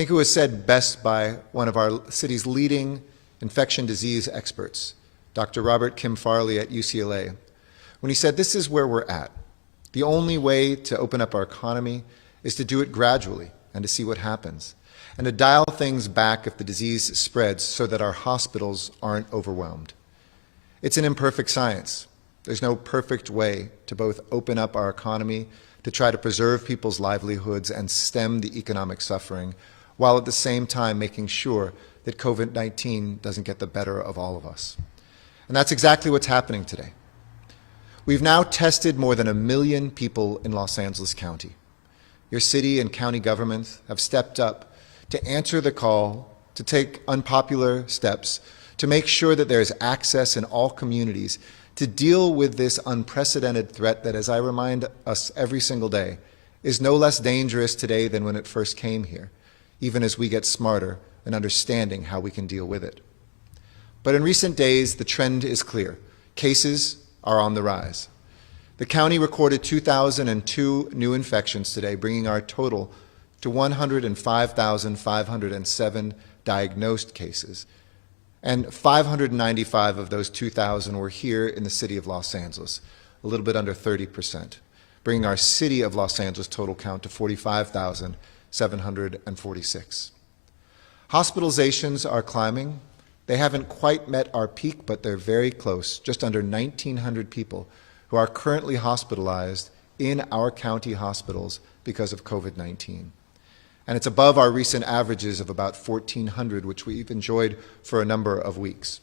think it was said best by one of our city's leading infection disease experts, Dr. Robert Kim Farley at UCLA, when he said, "This is where we're at. The only way to open up our economy is to do it gradually and to see what happens, and to dial things back if the disease spreads so that our hospitals aren't overwhelmed." It's an imperfect science. There's no perfect way to both open up our economy, to try to preserve people's livelihoods and stem the economic suffering, while at the same time making sure that COVID-19 doesn't get the better of all of us. And that's exactly what's happening today. We've now tested more than 1 million people in Los Angeles County. Your city and county governments have stepped up to answer the call, to take unpopular steps, to make sure that there's access in all communities to deal with this unprecedented threat that, as I remind us every single day, is no less dangerous today than when it first came here, even as we get smarter in understanding how we can deal with it. But in recent days, the trend is clear. Cases are on the rise. The county recorded 2,002 new infections today, bringing our total to 105,507 diagnosed cases. And 595 of those 2,000 were here in the city of Los Angeles, a little bit under 30%, bringing our city of Los Angeles total count to 45,746. Hospitalizations are climbing. They haven't quite met our peak, but they're very close, just under 1,900 people who are currently hospitalized in our county hospitals because of COVID-19. And it's above our recent averages of about 1,400, which we've enjoyed for a number of weeks.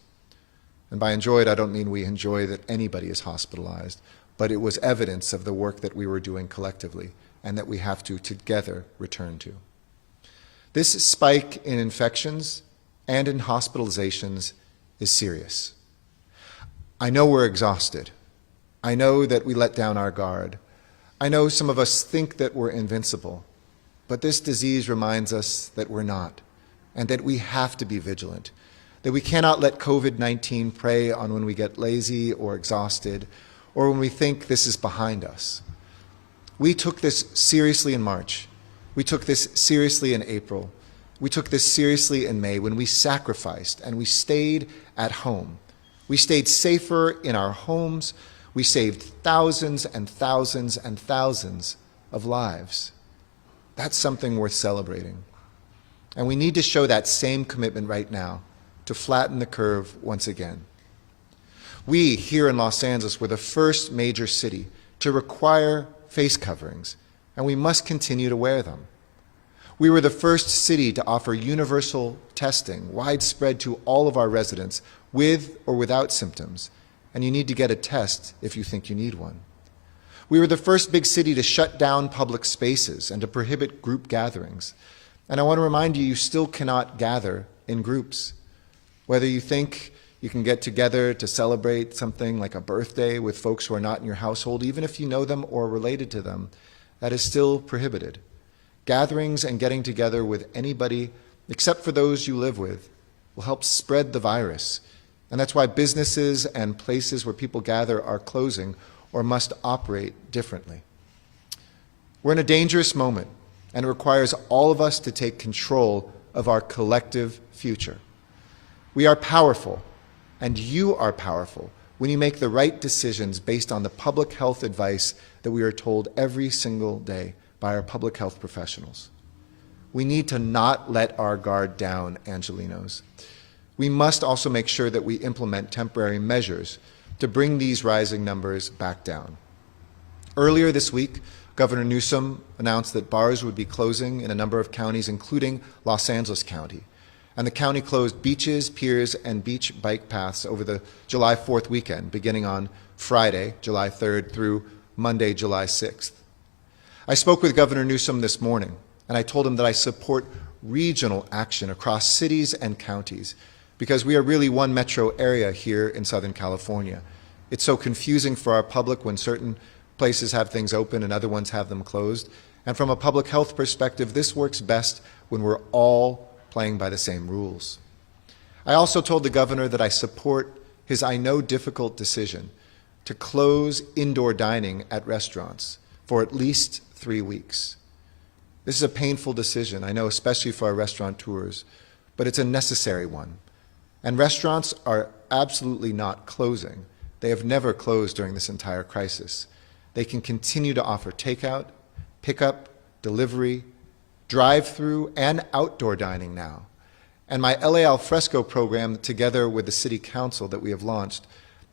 And by enjoyed, I don't mean we enjoy that anybody is hospitalized, but it was evidence of the work that we were doing collectively and that we have to together return to. This spike in infections and in hospitalizations is serious. I know we're exhausted. I know that we let down our guard. I know some of us think that we're invincible. But this disease reminds us that we're not, and that we have to be vigilant, that we cannot let COVID-19 prey on when we get lazy or exhausted, or when we think this is behind us. We took this seriously in March. We took this seriously in April. We took this seriously in May when we sacrificed and we stayed at home. We stayed safer in our homes. We saved thousands and thousands and thousands of lives. That's something worth celebrating. And we need to show that same commitment right now to flatten the curve once again. We here in Los Angeles were the first major city to require face coverings, and we must continue to wear them. We were the first city to offer universal testing, widespread to all of our residents, with or without symptoms, and you need to get a test if you think you need one. We were the first big city to shut down public spaces and to prohibit group gatherings. And I want to remind you, you still cannot gather in groups. Whether you think you can get together to celebrate something like a birthday with folks who are not in your household, even if you know them or related to them, that is still prohibited. Gatherings and getting together with anybody, except for those you live with, will help spread the virus. And that's why businesses and places where people gather are closing or must operate differently. We're in a dangerous moment, and it requires all of us to take control of our collective future. We are powerful, and you are powerful when you make the right decisions based on the public health advice that we are told every single day by our public health professionals. We need to not let our guard down, Angelenos. We must also make sure that we implement temporary measures to bring these rising numbers back down. Earlier this week, Governor Newsom announced that bars would be closing in a number of counties, including Los Angeles County. And the county closed beaches, piers, and beach bike paths over the July 4th weekend, beginning on Friday, July 3rd, through Monday, July 6th. I spoke with Governor Newsom this morning, and I told him that I support regional action across cities and counties, because we are really one metro area here in Southern California. It's so confusing for our public when certain places have things open and other ones have them closed. And from a public health perspective, this works best when we're all playing by the same rules. I also told the governor that I support his I know difficult decision to close indoor dining at restaurants for at least 3 weeks. This is a painful decision, I know, especially for our restaurateurs, but it's a necessary one. And restaurants are absolutely not closing. They have never closed during this entire crisis. They can continue to offer takeout, pickup, delivery, drive-through, and outdoor dining now. And my LA Alfresco program, together with the City Council that we have launched,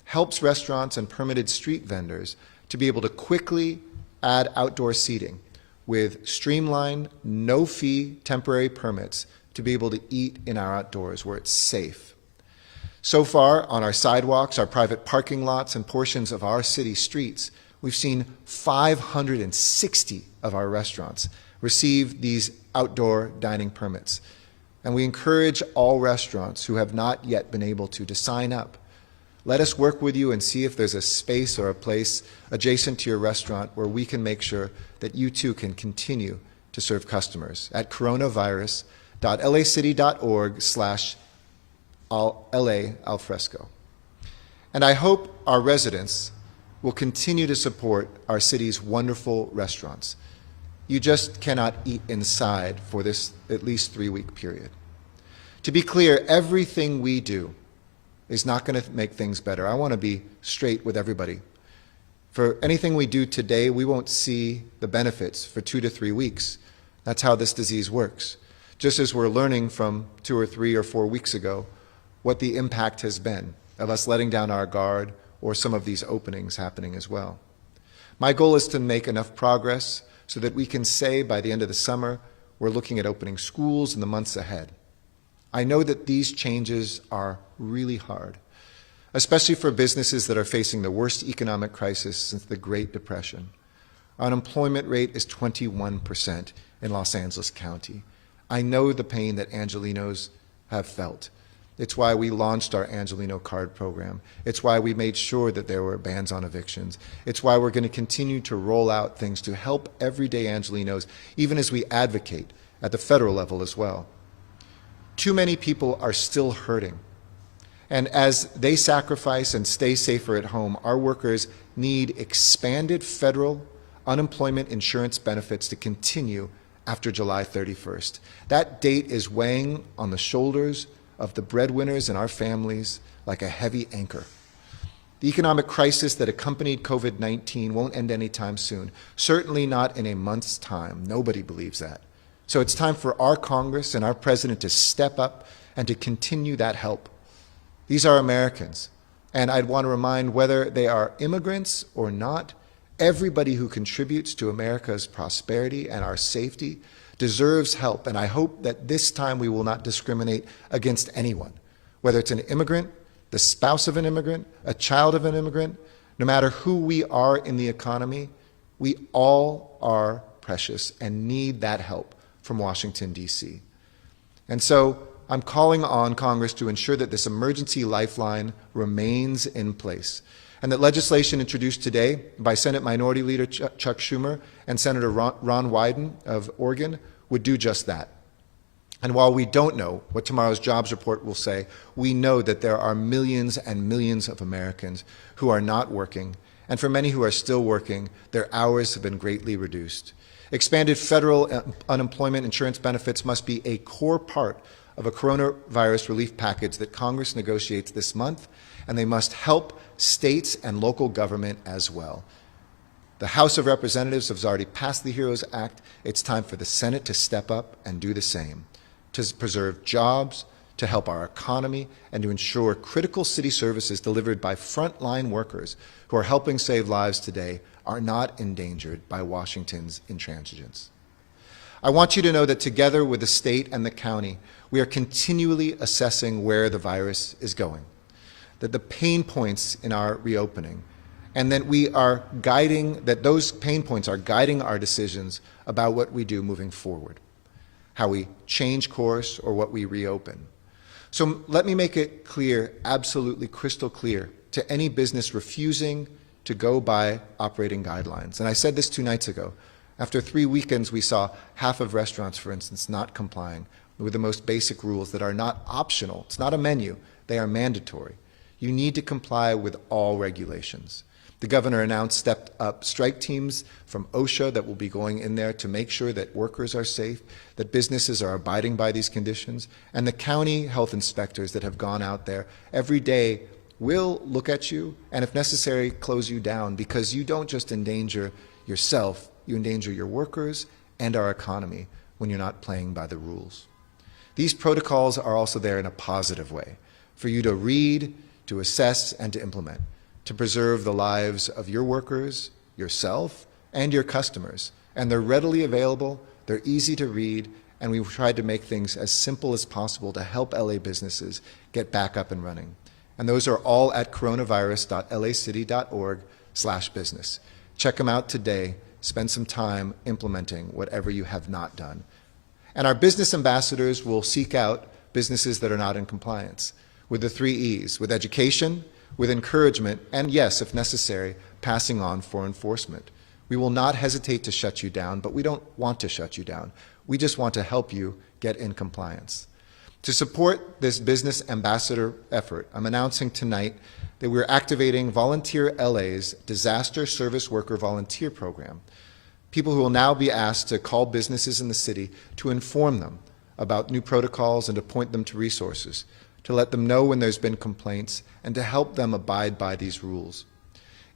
helps restaurants and permitted street vendors to be able to quickly add outdoor seating with streamlined, no-fee temporary permits to be able to eat in our outdoors where it's safe. So far, on our sidewalks, our private parking lots, and portions of our city streets, we've seen 560 of our restaurants receive these outdoor dining permits. And we encourage all restaurants who have not yet been able to sign up. Let us work with you and see if there's a space or a place adjacent to your restaurant where we can make sure that you too can continue to serve customers at coronavirus.lacity.org/LA Alfresco. And I hope our residents will continue to support our city's wonderful restaurants. You just cannot eat inside for this at least 3-week period. To be clear, everything we do is not going to make things better. I want to be straight with everybody. For anything we do today, we won't see the benefits for 2 to 3 weeks. That's how this disease works. Just as we're learning from 2 or 3 or 4 weeks ago what the impact has been of us letting down our guard or some of these openings happening as well. My goal is to make enough progress so that we can say by the end of the summer, we're looking at opening schools in the months ahead. I know that these changes are really hard, especially for businesses that are facing the worst economic crisis since the Great Depression. Our unemployment rate is 21% in Los Angeles County. I know the pain that Angelenos have felt. It's why we launched our Angeleno Card program. It's why we made sure that there were bans on evictions. It's why we're going to continue to roll out things to help everyday Angelenos, even as we advocate at the federal level as well. Too many people are still hurting. And as they sacrifice and stay safer at home, our workers need expanded federal unemployment insurance benefits to continue after July 31st. That date is weighing on the shoulders of the breadwinners in our families like a heavy anchor. The economic crisis that accompanied COVID-19 won't end anytime soon, certainly not in a month's time. Nobody believes that. So it's time for our Congress and our President to step up and to continue that help. These are Americans, and I'd want to remind, whether they are immigrants or not, everybody who contributes to America's prosperity and our safety deserves help, and I hope that this time we will not discriminate against anyone, whether it's an immigrant, the spouse of an immigrant, a child of an immigrant. No matter who we are in the economy, we all are precious and need that help from Washington, D.C. And so I'm calling on Congress to ensure that this emergency lifeline remains in place, and that legislation introduced today by Senate Minority Leader Chuck Schumer and Senator Ron Wyden of Oregon would do just that. And while we don't know what tomorrow's jobs report will say, we know that there are millions and millions of Americans who are not working, and for many who are still working, their hours have been greatly reduced. Expanded federal unemployment insurance benefits must be a core part of a coronavirus relief package that Congress negotiates this month, and they must help states and local government as well. The House of Representatives has already passed the HEROES Act. It's time for the Senate to step up and do the same, to preserve jobs, to help our economy, and to ensure critical city services delivered by frontline workers who are helping save lives today are not endangered by Washington's intransigence. I want you to know that together with the state and the county, we are continually assessing where the virus is going, that the pain points in our reopening, and that we are guiding, that those pain points are guiding our decisions about what we do moving forward, how we change course or what we reopen. So let me make it clear, absolutely crystal clear, to any business refusing to go by operating guidelines. And I said this 2 nights ago. After 3 weekends, we saw half of restaurants, for instance, not complying with the most basic rules that are not optional. It's not a menu. They are mandatory. You need to comply with all regulations. The governor announced stepped-up strike teams from OSHA that will be going in there to make sure that workers are safe, that businesses are abiding by these conditions, and the county health inspectors that have gone out there every day will look at you and, if necessary, close you down, because you don't just endanger yourself, you endanger your workers and our economy when you're not playing by the rules. These protocols are also there in a positive way for you to read, to assess, and to implement, to preserve the lives of your workers, yourself, and your customers. And they're readily available, they're easy to read, and we've tried to make things as simple as possible to help LA businesses get back up and running. And those are all at coronavirus.lacity.org/business. Check them out today. Spend some time implementing whatever you have not done. And our business ambassadors will seek out businesses that are not in compliance with the 3 E's, with education, with encouragement, and yes, if necessary, passing on for enforcement. We will not hesitate to shut you down, but we don't want to shut you down. We just want to help you get in compliance. To support this business ambassador effort, I'm announcing tonight that we're activating Volunteer LA's Disaster Service Worker Volunteer Program. People who will now be asked to call businesses in the city to inform them about new protocols and to point them to resources, to let them know when there's been complaints, and to help them abide by these rules.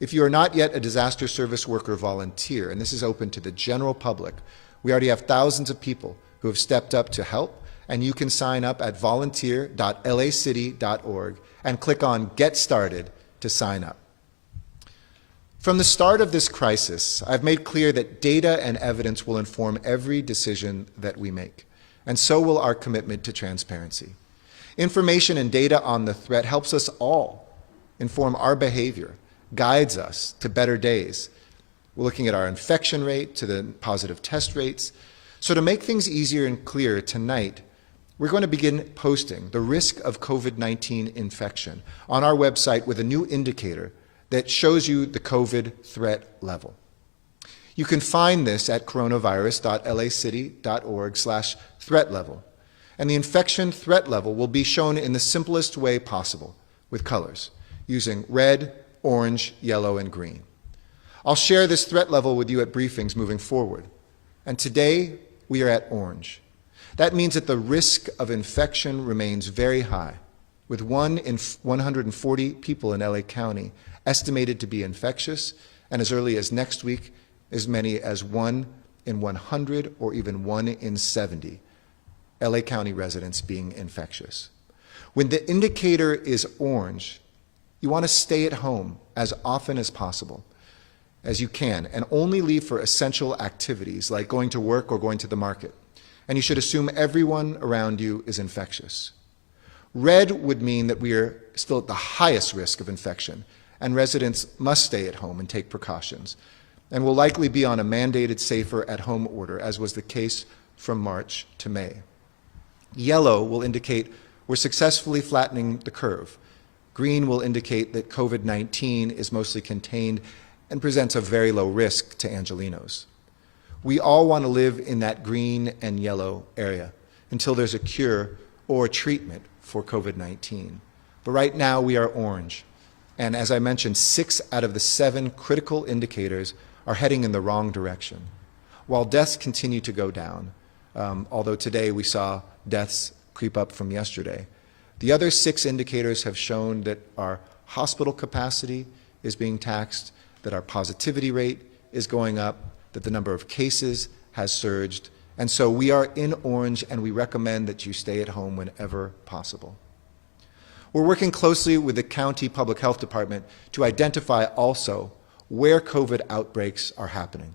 If you are not yet a disaster service worker volunteer, and this is open to the general public, we already have thousands of people who have stepped up to help, and you can sign up at volunteer.lacity.org and click on Get Started to sign up. From the start of this crisis, I've made clear that data and evidence will inform every decision that we make, and so will our commitment to transparency. Information and data on the threat helps us all inform our behavior, guides us to better days. We're looking at our infection rate, to the positive test rates. So to make things easier and clearer tonight, we're going to begin posting the risk of COVID-19 infection on our website with a new indicator that shows you the COVID threat level. You can find this at coronavirus.lacity.org/threat level. And the infection threat level will be shown in the simplest way possible, with colors, using red, orange, yellow, and green. I'll share this threat level with you at briefings moving forward. And today, we are at orange. That means that the risk of infection remains very high, with 1 in 140 people in LA County estimated to be infectious, and as early as next week, as many as 1 in 100 or even 1 in 70 LA County residents being infectious. When the indicator is orange, you want to stay at home as often as possible as you can, and only leave for essential activities like going to work or going to the market. And you should assume everyone around you is infectious. Red would mean that we are still at the highest risk of infection, and residents must stay at home and take precautions, and will likely be on a mandated safer at home order, as was the case from March to May. Yellow will indicate we're successfully flattening the curve. Green will indicate that COVID-19 is mostly contained and presents a very low risk to Angelenos. We all want to live in that green and yellow area until there's a cure or treatment for COVID-19. But right now we are orange. And as I mentioned, 6 out of the 7 critical indicators are heading in the wrong direction, while deaths continue to go down. Although today we saw deaths creep up from yesterday. The other 6 indicators have shown that our hospital capacity is being taxed, that our positivity rate is going up, that the number of cases has surged, and so we are in orange, and we recommend that you stay at home whenever possible. We're working closely with the County Public Health Department to identify also where COVID outbreaks are happening.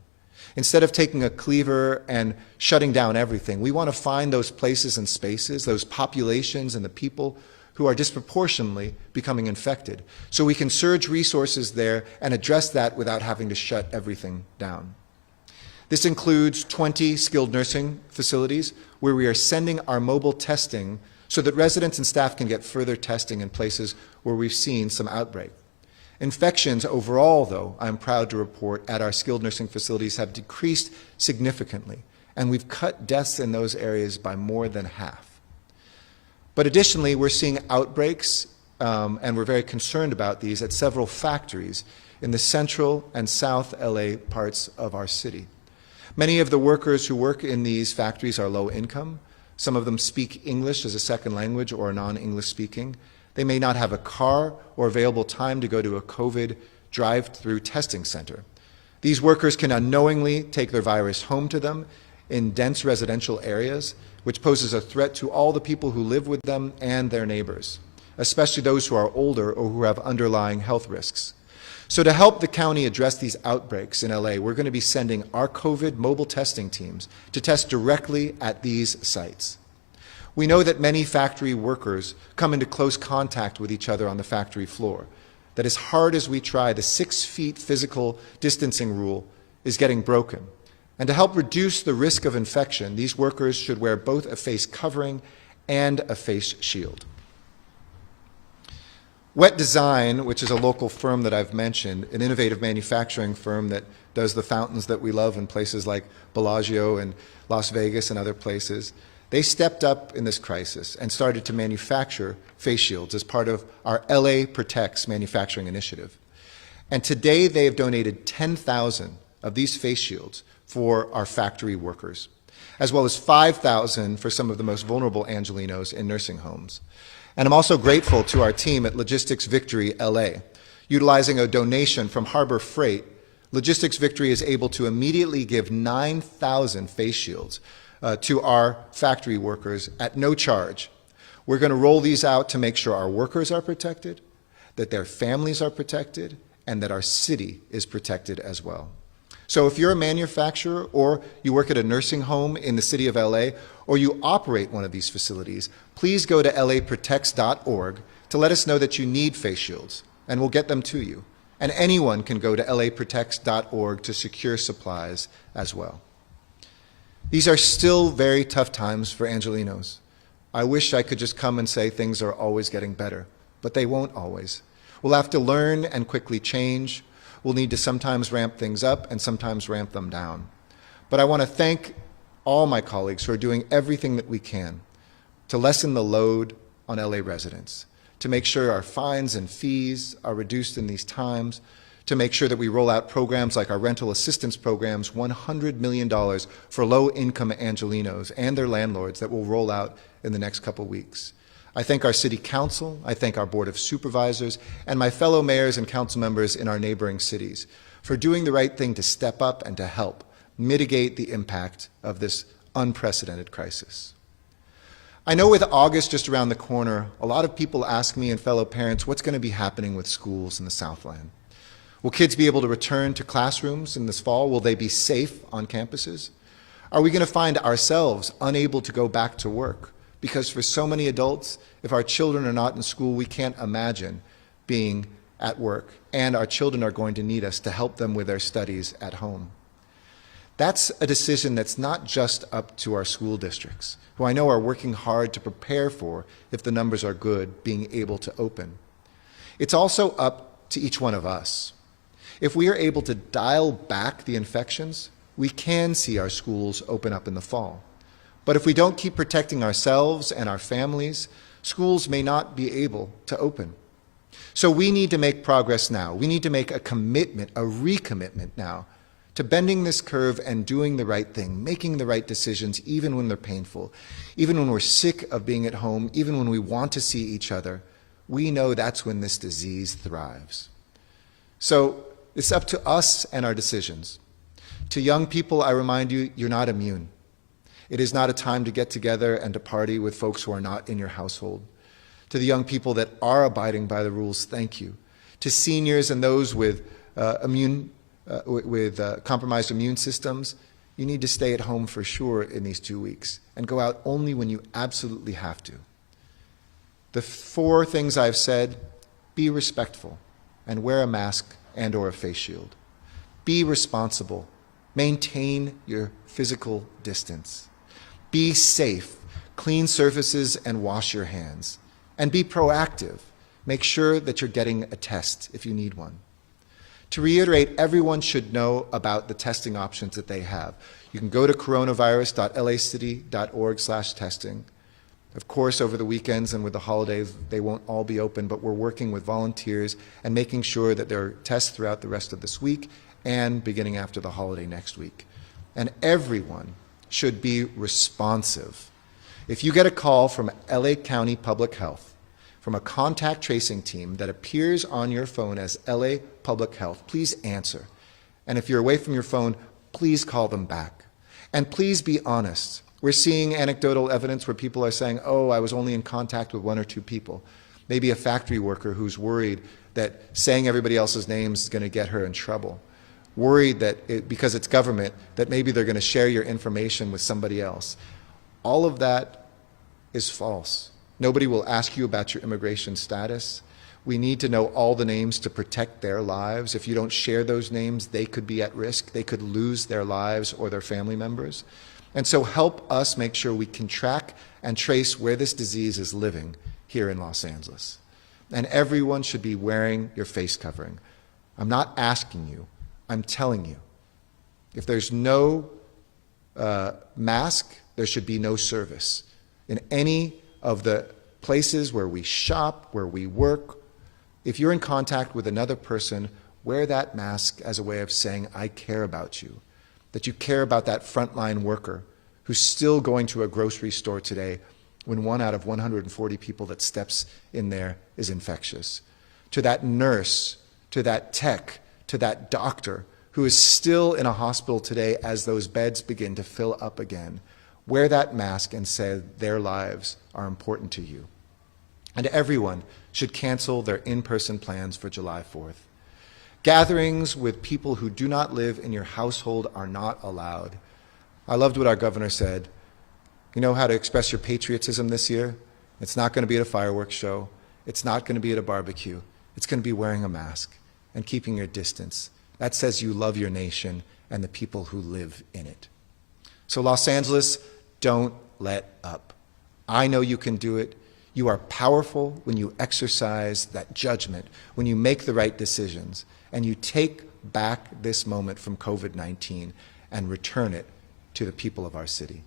Instead of taking a cleaver and shutting down everything, we want to find those places and spaces, those populations and the people who are disproportionately becoming infected, so we can surge resources there and address that without having to shut everything down. This includes 20 skilled nursing facilities where we are sending our mobile testing so that residents and staff can get further testing in places where we've seen some outbreak. Infections overall, though, I'm proud to report, at our skilled nursing facilities have decreased significantly, and we've cut deaths in those areas by more than half. But additionally, we're seeing outbreaks, and we're very concerned about these, at several factories in the central and south LA parts of our city. Many of the workers who work in these factories are low income. Some of them speak English as a second language or are non-English speaking. They may not have a car or available time to go to a COVID drive-through testing center. These workers can unknowingly take their virus home to them in dense residential areas, which poses a threat to all the people who live with them and their neighbors, especially those who are older or who have underlying health risks. So to help the county address these outbreaks in LA, we're going to be sending our COVID mobile testing teams to test directly at these sites. We know that many factory workers come into close contact with each other on the factory floor, that as hard as we try, the 6 feet physical distancing rule is getting broken. And to help reduce the risk of infection, these workers should wear both a face covering and a face shield. Wet Design, which is a local firm that I've mentioned, an innovative manufacturing firm that does the fountains that we love in places like Bellagio and Las Vegas and other places, they stepped up in this crisis and started to manufacture face shields as part of our LA Protects manufacturing initiative. And today they have donated 10,000 of these face shields for our factory workers, as well as 5,000 for some of the most vulnerable Angelenos in nursing homes. And I'm also grateful to our team at Logistics Victory LA. Utilizing a donation from Harbor Freight, Logistics Victory is able to immediately give 9,000 face shields to our factory workers at no charge. We're going to roll these out to make sure our workers are protected, that their families are protected, and that our city is protected as well. So if you're a manufacturer or you work at a nursing home in the city of LA or you operate one of these facilities, please go to laprotects.org to let us know that you need face shields, and we'll get them to you. And anyone can go to laprotects.org to secure supplies as well. These are still very tough times for Angelenos. I wish I could just come and say things are always getting better, but they won't always. We'll have to learn and quickly change. We'll need to sometimes ramp things up and sometimes ramp them down. But I want to thank all my colleagues who are doing everything that we can to lessen the load on LA residents, to make sure our fines and fees are reduced in these times, to make sure that we roll out programs like our rental assistance programs, $100 million for low-income Angelenos and their landlords that will roll out in the next couple weeks. I thank our City Council, I thank our Board of Supervisors, and my fellow mayors and council members in our neighboring cities for doing the right thing to step up and to help mitigate the impact of this unprecedented crisis. I know with August just around the corner, a lot of people ask me and fellow parents what's going to be happening with schools in the Southland. Will kids be able to return to classrooms in this fall? Will they be safe on campuses? Are we going to find ourselves unable to go back to work? Because for so many adults, if our children are not in school, we can't imagine being at work, and our children are going to need us to help them with their studies at home. That's a decision that's not just up to our school districts, who I know are working hard to prepare for, if the numbers are good, being able to open. It's also up to each one of us. If we are able to dial back the infections, we can see our schools open up in the fall. But if we don't keep protecting ourselves and our families, schools may not be able to open. So we need to make progress now. We need to make a commitment, a recommitment now, to bending this curve and doing the right thing, making the right decisions even when they're painful, even when we're sick of being at home, even when we want to see each other. We know that's when this disease thrives. So it's up to us and our decisions. To young people, I remind you, you're not immune. It is not a time to get together and to party with folks who are not in your household. To the young people that are abiding by the rules, thank you. To seniors and those with compromised immune systems, you need to stay at home for sure in these 2 weeks and go out only when you absolutely have to. The 4 things I've said: be respectful and wear a mask and or a face shield. Be responsible. Maintain your physical distance. Be safe. Clean surfaces and wash your hands. And be proactive. Make sure that you're getting a test if you need one. To reiterate, everyone should know about the testing options that they have. You can go to coronavirus.lacity.org/testing. Of course, over the weekends and with the holidays, they won't all be open, but we're working with volunteers and making sure that there are tests throughout the rest of this week and beginning after the holiday next week. And everyone should be responsive. If you get a call from LA County Public Health, from a contact tracing team that appears on your phone as LA Public Health, please answer. And if you're away from your phone, please call them back. And please be honest. We're seeing anecdotal evidence where people are saying, oh, I was only in contact with 1 or 2 people. Maybe a factory worker who's worried that saying everybody else's names is going to get her in trouble. Worried that because it's government, that maybe they're going to share your information with somebody else. All of that is false. Nobody will ask you about your immigration status. We need to know all the names to protect their lives. If you don't share those names, they could be at risk. They could lose their lives or their family members. And so help us make sure we can track and trace where this disease is living here in Los Angeles. And everyone should be wearing your face covering. I'm not asking you, I'm telling you. If there's no mask, there should be no service. In any of the places where we shop, where we work, if you're in contact with another person, wear that mask as a way of saying, I care about you. That you care about that frontline worker who's still going to a grocery store today when 1 out of 140 people that steps in there is infectious. To that nurse, to that tech, to that doctor who is still in a hospital today as those beds begin to fill up again. Wear that mask and say their lives are important to you. And everyone should cancel their in-person plans for July 4th. Gatherings with people who do not live in your household are not allowed. I loved what our governor said. You know how to express your patriotism this year? It's not going to be at a fireworks show. It's not going to be at a barbecue. It's going to be wearing a mask and keeping your distance. That says you love your nation and the people who live in it. So Los Angeles, don't let up. I know you can do it. You are powerful when you exercise that judgment, when you make the right decisions, and you take back this moment from COVID-19 and return it to the people of our city.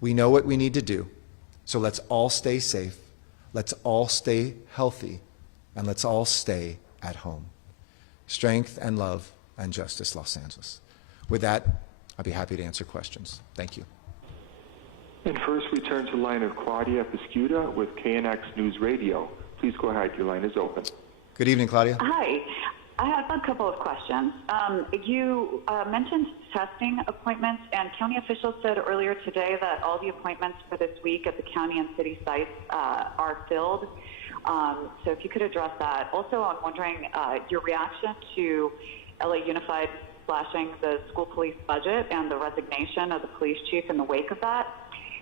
We know what we need to do, so let's all stay safe, let's all stay healthy, and let's all stay at home. Strength and love and justice, Los Angeles. With that, I'd be happy to answer questions. Thank you. And first, we turn to the line of Claudia Pescuda with KNX News Radio. Please go ahead. Your line is open. Good evening, Claudia. Hi. I have a couple of questions. You mentioned testing appointments, and county officials said earlier today that all the appointments for this week at the county and city sites are filled. So if you could address that. Also, I'm wondering your reaction to LA Unified slashing the school police budget and the resignation of the police chief in the wake of that.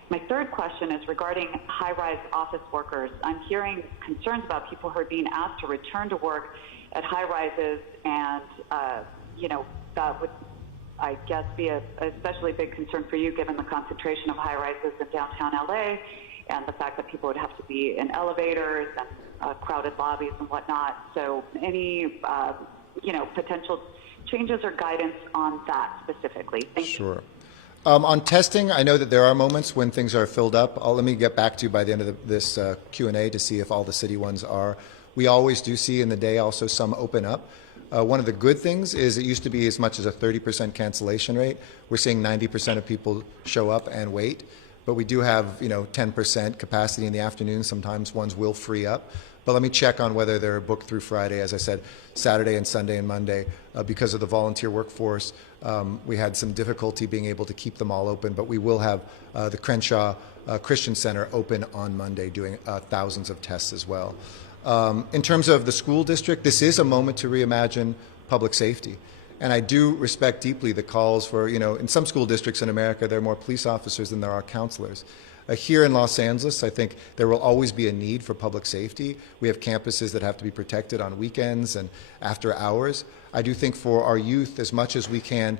My third question is regarding high-rise office workers. I'm hearing concerns about people who are being asked to return to work at high-rises, and that would, I guess, be a especially big concern for you given the concentration of high-rises in downtown LA and the fact that people would have to be in elevators and crowded lobbies and whatnot. So any, potential changes or guidance on that specifically? Thank you. Sure. On testing, I know that there are moments when things are filled up. Let me get back to you by the end of this Q&A to see if all the city ones are. We always do see in the day also some open up. One of the good things is it used to be as much as a 30% cancellation rate. We're seeing 90% of people show up and wait, but we do have 10% capacity in the afternoon. Sometimes ones will free up. But let me check on whether they're booked through Friday. As I said, Saturday and Sunday and Monday, because of the volunteer workforce, we had some difficulty being able to keep them all open, but we will have the Crenshaw Christian Center open on Monday doing thousands of tests as well. In terms of the school district, this is a moment to reimagine public safety. And I do respect deeply the calls for, in some school districts in America, there are more police officers than there are counselors. Here in Los Angeles, I think there will always be a need for public safety. We have campuses that have to be protected on weekends and after hours. I do think for our youth, as much as we can,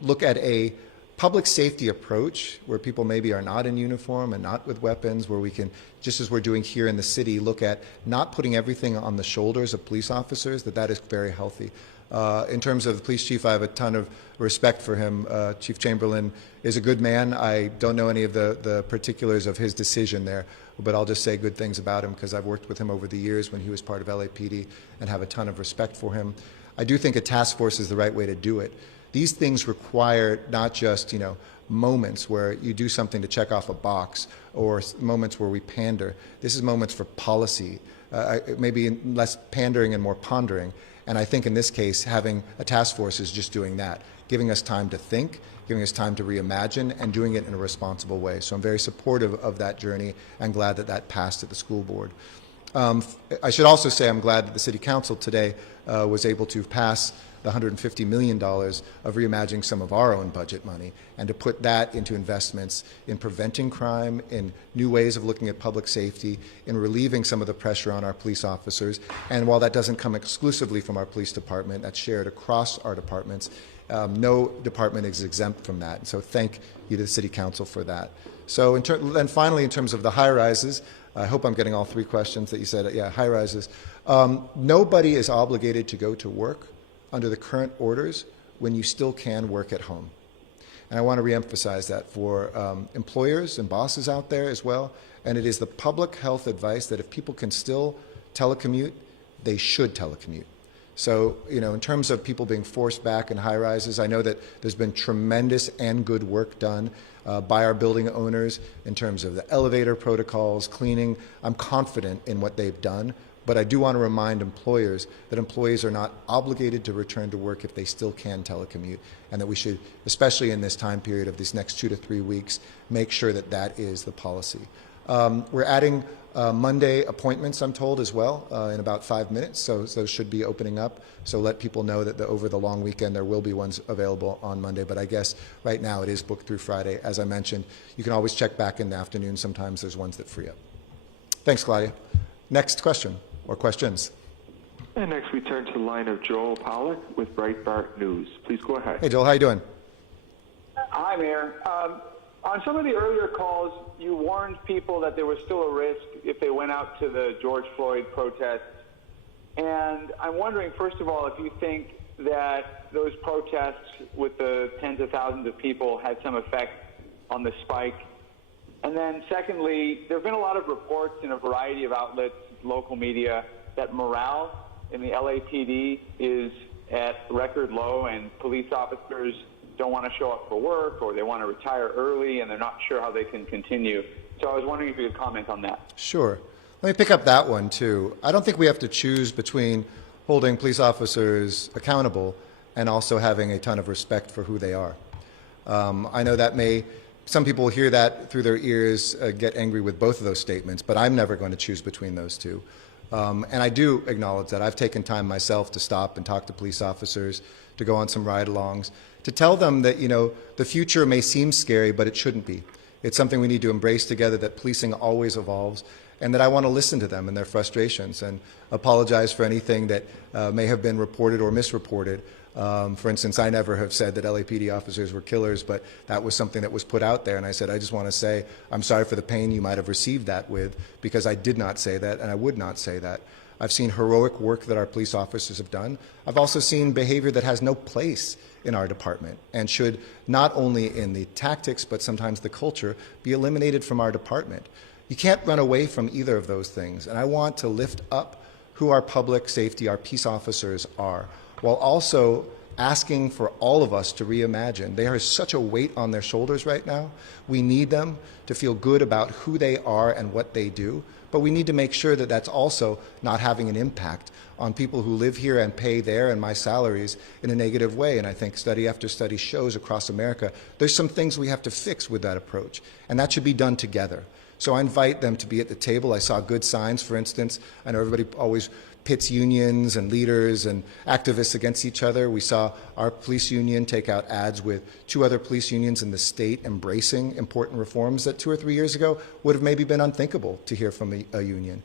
look at a public safety approach where people maybe are not in uniform and not with weapons, where we can, just as we're doing here in the city, look at not putting everything on the shoulders of police officers, that is very healthy. In terms of the police chief, I have a ton of respect for him. Chief Chamberlain is a good man. I don't know any of the particulars of his decision there, but I'll just say good things about him because I've worked with him over the years when he was part of LAPD and have a ton of respect for him. I do think a task force is the right way to do it. These things require not just, moments where you do something to check off a box or moments where we pander. This is moments for policy, maybe less pandering and more pondering. And I think in this case, having a task force is just doing that, giving us time to think, giving us time to reimagine, and doing it in a responsible way. So I'm very supportive of that journey and glad that that passed at the school board. I should also say I'm glad that the City Council today was able to pass the $150 million of reimagining some of our own budget money and to put that into investments in preventing crime, in new ways of looking at public safety, in relieving some of the pressure on our police officers. And while that doesn't come exclusively from our police department, that's shared across our departments, no department is exempt from that. So thank you to the City Council for that. So and finally, in terms of the high-rises, I hope I'm getting all three questions that you said. Yeah, high-rises. Nobody is obligated to go to work under the current orders when you still can work at home. And I want to reemphasize that for employers and bosses out there as well. And it is the public health advice that if people can still telecommute, they should telecommute. So, in terms of people being forced back in high-rises, I know that there's been tremendous and good work done by our building owners in terms of the elevator protocols, cleaning. I'm confident in what they've done. But I do want to remind employers that employees are not obligated to return to work if they still can telecommute, and that we should, especially in this time period of these next 2 to 3 weeks, make sure that that is the policy. We're adding Monday appointments, I'm told, as well, in about 5 minutes, so those should be opening up. So let people know that over the long weekend there will be ones available on Monday, but I guess right now it is booked through Friday. As I mentioned, you can always check back in the afternoon. Sometimes there's ones that free up. Thanks, Claudia. Next question. Or questions? And next we turn to the line of Joel Pollack with Breitbart News. Please go ahead. Hey, Joel, how you doing? Hi, Mayor. On some of the earlier calls, you warned people that there was still a risk if they went out to the George Floyd protests. And I'm wondering, first of all, if you think that those protests with the tens of thousands of people had some effect on the spike. And then secondly, there have been a lot of reports in a variety of outlets, local media, that morale in the LAPD is at record low and police officers don't want to show up for work or they want to retire early and they're not sure how they can continue. So I was wondering if you could comment on that. Sure. Let me pick up that one too. I don't think we have to choose between holding police officers accountable and also having a ton of respect for who they are. I know that some people hear that through their ears, get angry with both of those statements, but I'm never going to choose between those two. And I do acknowledge that. I've taken time myself to stop and talk to police officers, to go on some ride-alongs, to tell them that, the future may seem scary, but it shouldn't be. It's something we need to embrace together, that policing always evolves, and that I want to listen to them and their frustrations and apologize for anything that may have been reported or misreported. For instance, I never have said that LAPD officers were killers, but that was something that was put out there. And I said, I just want to say, I'm sorry for the pain you might have received that with, because I did not say that, and I would not say that. I've seen heroic work that our police officers have done. I've also seen behavior that has no place in our department and should, not only in the tactics, but sometimes the culture, be eliminated from our department. You can't run away from either of those things. And I want to lift up who our public safety, our peace officers are, while also asking for all of us to reimagine. There is such a weight on their shoulders right now. We need them to feel good about who they are and what they do, but we need to make sure that that's also not having an impact on people who live here and pay their and my salaries in a negative way. And I think study after study shows across America there's some things we have to fix with that approach, and that should be done together. So I invite them to be at the table. I saw good signs, for instance. I know everybody always pits unions and leaders and activists against each other. We saw our police union take out ads with 2 other police unions in the state embracing important reforms that 2 or 3 years ago would have maybe been unthinkable to hear from a union.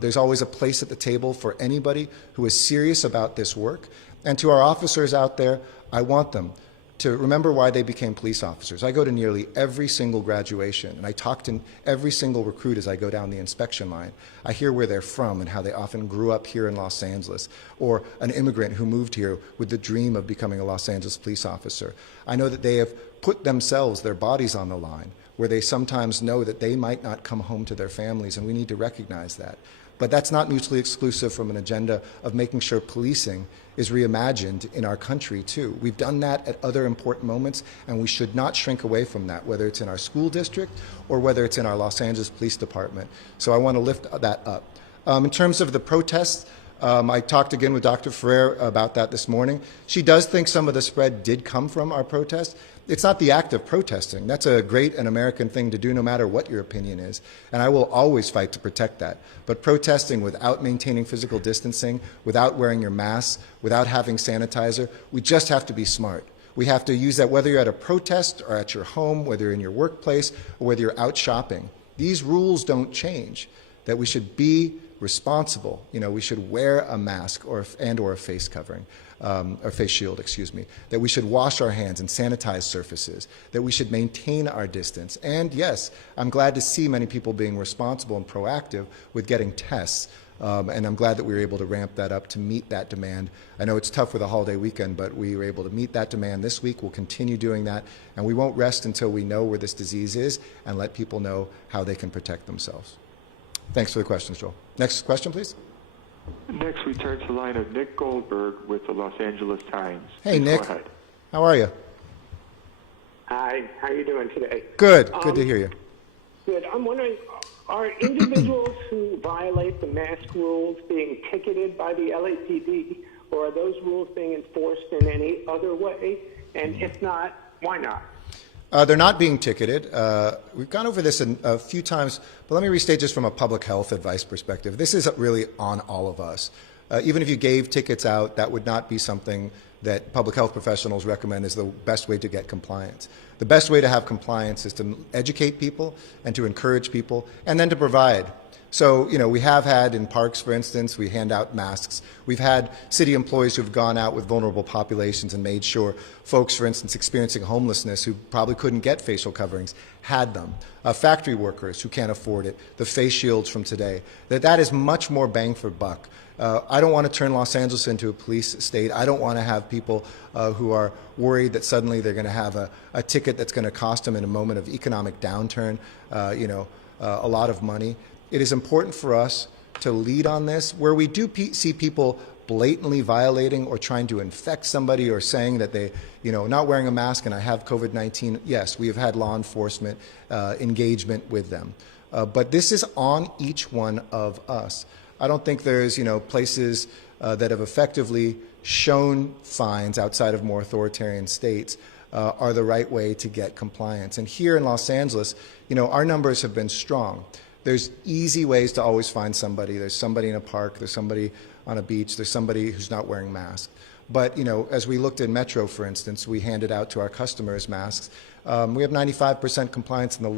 There's always a place at the table for anybody who is serious about this work. And to our officers out there, I want them to remember why they became police officers. I go to nearly every single graduation, and I talk to every single recruit as I go down the inspection line. I hear where they're from and how they often grew up here in Los Angeles, or an immigrant who moved here with the dream of becoming a Los Angeles police officer. I know that they have put themselves, their bodies on the line, where they sometimes know that they might not come home to their families, and we need to recognize that. But that's not mutually exclusive from an agenda of making sure policing is reimagined in our country, too. We've done that at other important moments, and we should not shrink away from that, whether it's in our school district or whether it's in our Los Angeles Police Department. So I want to lift that up. In terms of the protests, I talked again with Dr. Ferrer about that this morning. She does think some of the spread did come from our protests. It's not the act of protesting. That's a great and American thing to do no matter what your opinion is, and I will always fight to protect that. But protesting without maintaining physical distancing, without wearing your mask, without having sanitizer, we just have to be smart. We have to use that whether you're at a protest or at your home, whether you're in your workplace, or whether you're out shopping. These rules don't change, that we should be responsible. You know, we should wear a mask or a face covering, or face shield, excuse me, that we should wash our hands and sanitize surfaces, that we should maintain our distance. And yes, I'm glad to see many people being responsible and proactive with getting tests. And I'm glad that we were able to ramp that up to meet that demand. I know it's tough with a holiday weekend, but we were able to meet that demand this week. We'll continue doing that, and we won't rest until we know where this disease is and let people know how they can protect themselves. Thanks for the questions, Joel. Next question, please. Next, we turn to the line of Nick Goldberg with the Los Angeles Times. Hey, Please Nick. go ahead. How are you? Hi, how are you doing today? Good. Good to hear you. Good. I'm wondering, are individuals who violate the mask rules being ticketed by the LAPD, or are those rules being enforced in any other way? And if not, why not? They're not being ticketed. We've gone over this a few times, but let me restate just from a public health advice perspective. This is really on all of us. Even if you gave tickets out, that would not be something that public health professionals recommend is the best way to get compliance. The best way to have compliance is to educate people and to encourage people and then to provide. So, you know, we have had in parks, for instance, we hand out masks. We've had city employees who've gone out with vulnerable populations and made sure folks, for instance, experiencing homelessness who probably couldn't get facial coverings had them. Factory workers who can't afford it, the face shields from today. That is much more bang for buck. I don't want to turn Los Angeles into a police state. I don't want to have people who are worried that suddenly they're going to have a ticket that's going to cost them in a moment of economic downturn, a lot of money. It is important for us to lead on this. Where we do see people blatantly violating or trying to infect somebody or saying that they, not wearing a mask and I have COVID-19, yes, we have had law enforcement engagement with them. But this is on each one of us. I don't think there's, places that have effectively shown fines outside of more authoritarian states are the right way to get compliance. And here in Los Angeles, our numbers have been strong. There's easy ways to always find somebody. There's somebody in a park, there's somebody on a beach, there's somebody who's not wearing masks. But, as we looked in Metro, for instance, we handed out to our customers masks. We have 95% compliance in the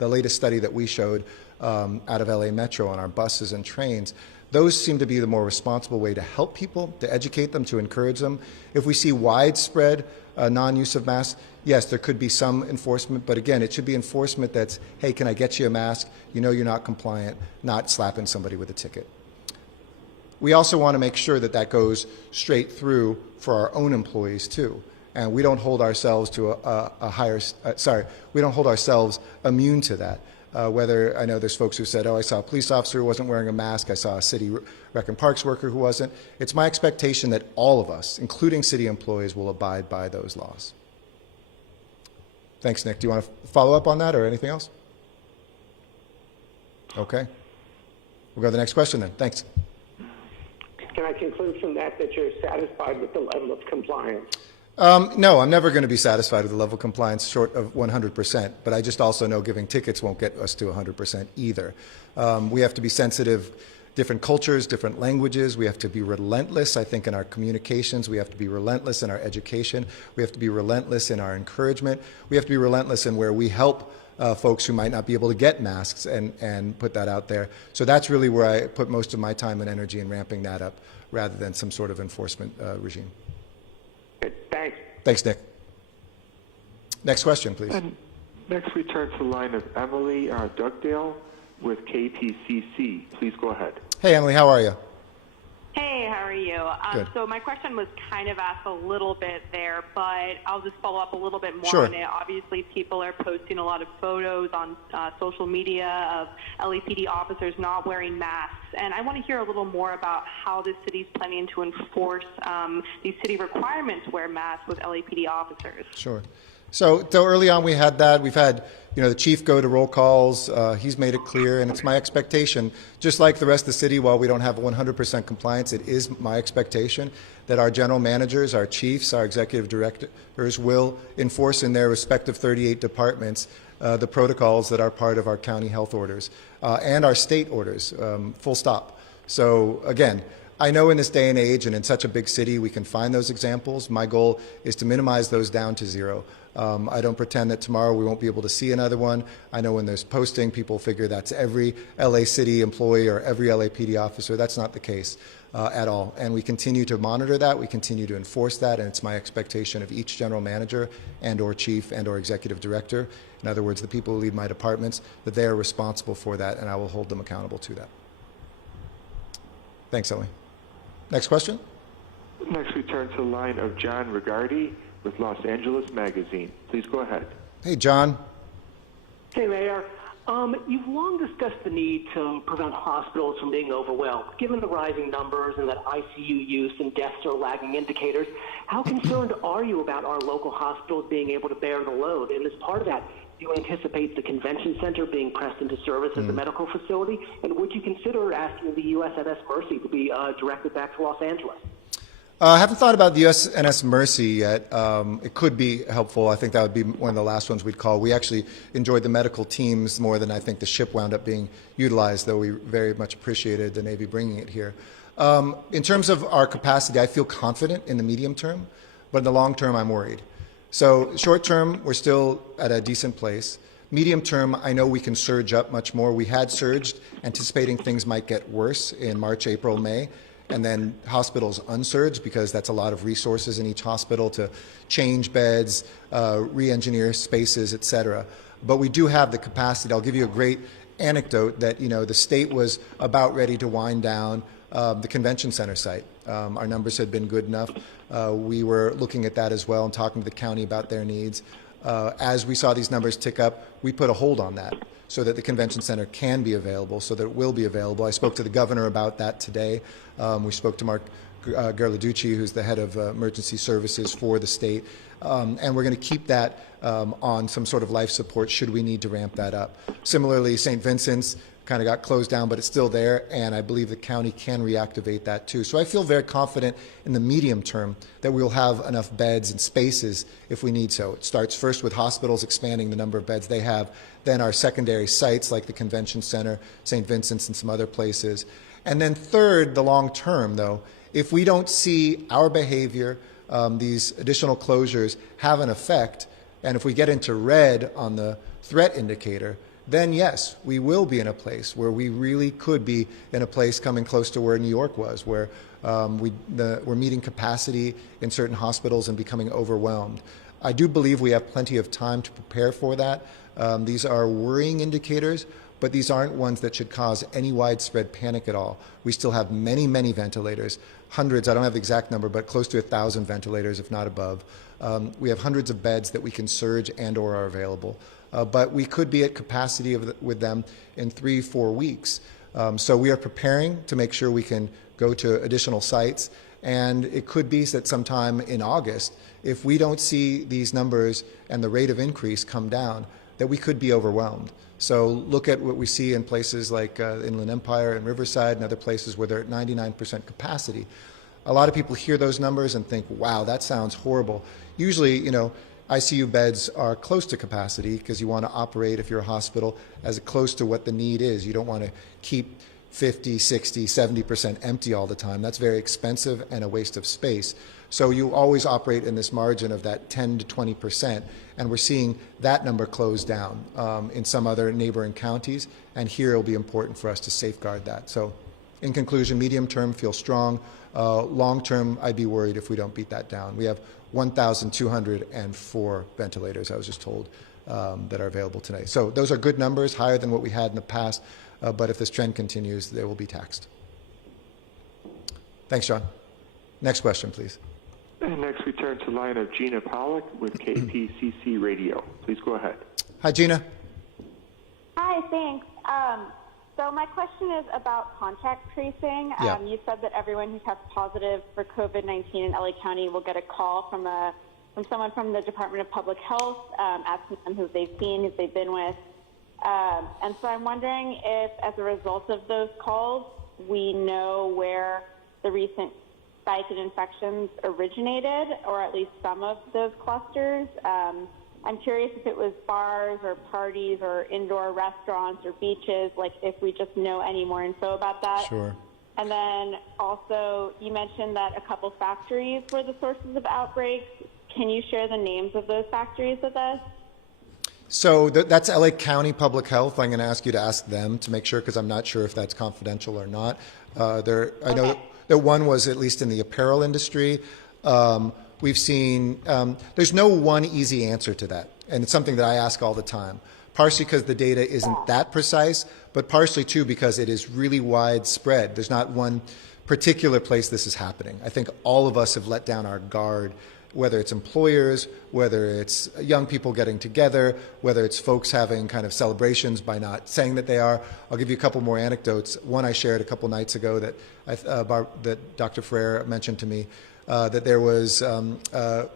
latest study that we showed out of LA Metro on our buses and trains. Those seem to be the more responsible way to help people, to educate them, to encourage them. If we see widespread non-use of masks, yes, there could be some enforcement, but again, it should be enforcement that's, hey, can I get you a mask? You're not compliant, not slapping somebody with a ticket. We also want to make sure that that goes straight through for our own employees too. And we don't hold ourselves to we don't hold ourselves immune to that. Whether I know there's folks who said, I saw a police officer who wasn't wearing a mask, I saw a city rec and parks worker who wasn't. It's my expectation that all of us, including city employees, will abide by those laws. Thanks, Nick. Do you want to follow up on that or anything else? Okay. We'll go to the next question then. Thanks. Can I conclude from that you're satisfied with the level of compliance? No, I'm never going to be satisfied with the level of compliance short of 100%, but I just also know giving tickets won't get us to 100% either. We have to be sensitive, different cultures, different languages. We have to be relentless, I think, in our communications. We have to be relentless in our education. We have to be relentless in our encouragement. We have to be relentless in where we help folks who might not be able to get masks and put that out there. So that's really where I put most of my time and energy in ramping that up rather than some sort of enforcement regime. Thanks. Thanks, Nick. Next question, please. And next we turn to the line of Emily Dugdale with KPCC. Please go ahead. Hey, Emily, how are you? Hey, how are you? Good. So my question was kind of asked a little bit there, but I'll just follow up a little bit more Sure. on it. Obviously, people are posting a lot of photos on social media of LAPD officers not wearing masks, and I want to hear a little more about how the city's planning to enforce these city requirements to wear masks with LAPD officers. Sure. So early on we had that. We've had, the chief go to roll calls. He's made it clear, and it's my expectation, just like the rest of the city, while we don't have 100% compliance, it is my expectation that our general managers, our chiefs, our executive directors will enforce in their respective 38 departments the protocols that are part of our county health orders and our state orders, full stop. So again, I know in this day and age and in such a big city we can find those examples. My goal is to minimize those down to zero. I don't pretend that tomorrow we won't be able to see another one. I know when there's posting, people figure that's every LA City employee or every LAPD officer. That's not the case at all. And we continue to monitor that. We continue to enforce that. And it's my expectation of each general manager and or chief and or executive director, in other words, the people who lead my departments, that they are responsible for that, and I will hold them accountable to that. Thanks, Ellie. Next question. Next we turn to the line of John Rigardi with Los Angeles Magazine. Please go ahead. Hey, John. Hey, Mayor. You've long discussed the need to prevent hospitals from being overwhelmed. Given the rising numbers and that ICU use and deaths are lagging indicators, how concerned are you about our local hospitals being able to bear the load? And as part of that, do you anticipate the convention center being pressed into service as a medical facility? And would you consider asking the USNS Mercy to be directed back to Los Angeles? I haven't thought about the USNS Mercy yet. It could be helpful. I think that would be one of the last ones we'd call. We actually enjoyed the medical teams more than I think the ship wound up being utilized, though we very much appreciated the Navy bringing it here. In terms of our capacity, I feel confident in the medium term, but in the long term, I'm worried. So short term, we're still at a decent place. Medium term, I know we can surge up much more. We had surged, anticipating things might get worse in March, April, May. And then hospitals unsurge because that's a lot of resources in each hospital to change beds, re-engineer spaces, et cetera. But we do have the capacity. I'll give you a great anecdote that, the state was about ready to wind down the convention center site. Our numbers had been good enough. We were looking at that as well and talking to the county about their needs. As we saw these numbers tick up, we put a hold on that so that the convention center can be available, so that it will be available. I spoke to the governor about that today. We spoke to Mark Garladucci, who's the head of emergency services for the state, and we're going to keep that on some sort of life support should we need to ramp that up. Similarly, St. Vincent's kind of got closed down, but it's still there, and I believe the county can reactivate that too. So I feel very confident in the medium term that we'll have enough beds and spaces if we need so. It starts first with hospitals expanding the number of beds they have, then our secondary sites like the Convention Center, St. Vincent's, and some other places. And then third, the long term, though, if we don't see our behavior, these additional closures have an effect, and if we get into red on the threat indicator, then yes, we will be in a place where we really could be in a place coming close to where New York was, where we're meeting capacity in certain hospitals and becoming overwhelmed. I do believe we have plenty of time to prepare for that. These are worrying indicators, but these aren't ones that should cause any widespread panic at all. We still have many, many ventilators, hundreds, I don't have the exact number, but close to 1,000 ventilators, if not above. We have hundreds of beds that we can surge and or are available. But we could be at capacity with them in 3-4 weeks. So we are preparing to make sure we can go to additional sites. And it could be that sometime in August, if we don't see these numbers and the rate of increase come down, that we could be overwhelmed. So look at what we see in places like Inland Empire and Riverside and other places where they're at 99% capacity. A lot of people hear those numbers and think, wow, that sounds horrible. Usually, ICU beds are close to capacity because you want to operate, if you're a hospital, as close to what the need is. You don't want to keep 50, 60, 70% empty all the time. That's very expensive and a waste of space. So you always operate in this margin of that 10 to 20%, and we're seeing that number close down in some other neighboring counties, and here it'll be important for us to safeguard that. So in conclusion, medium term, feel strong. Long term, I'd be worried if we don't beat that down. We have 1,204 ventilators, I was just told, that are available today. So those are good numbers, higher than what we had in the past, but if this trend continues, they will be taxed. Thanks, John. Next question, please. And next we turn to the line of Gina Pollock with KPCC Radio. Please go ahead. Hi, Gina. Hi, thanks. So my question is about contact tracing. Yeah. You said that everyone who tests positive for COVID-19 in LA County will get a call from someone from the Department of Public Health asking them who they've seen, who they've been with. And so I'm wondering if, as a result of those calls, we know where the recent spike in infections originated, or at least some of those clusters. I'm curious if it was bars or parties or indoor restaurants or beaches, like if we just know any more info about that. Sure. And then also, you mentioned that a couple factories were the sources of outbreaks. Can you share the names of those factories with us? So that's LA County Public Health. I'm going to ask you to ask them to make sure, because I'm not sure if that's confidential or not. I know that one was at least in the apparel industry. We've seen, there's no one easy answer to that. And it's something that I ask all the time, partially because the data isn't that precise, but partially too because it is really widespread. There's not one particular place this is happening. I think all of us have let down our guard, whether it's employers, whether it's young people getting together, whether it's folks having kind of celebrations by not saying that they are. I'll give you a couple more anecdotes. One I shared a couple nights ago that that Dr. Ferrer mentioned to me, that there was a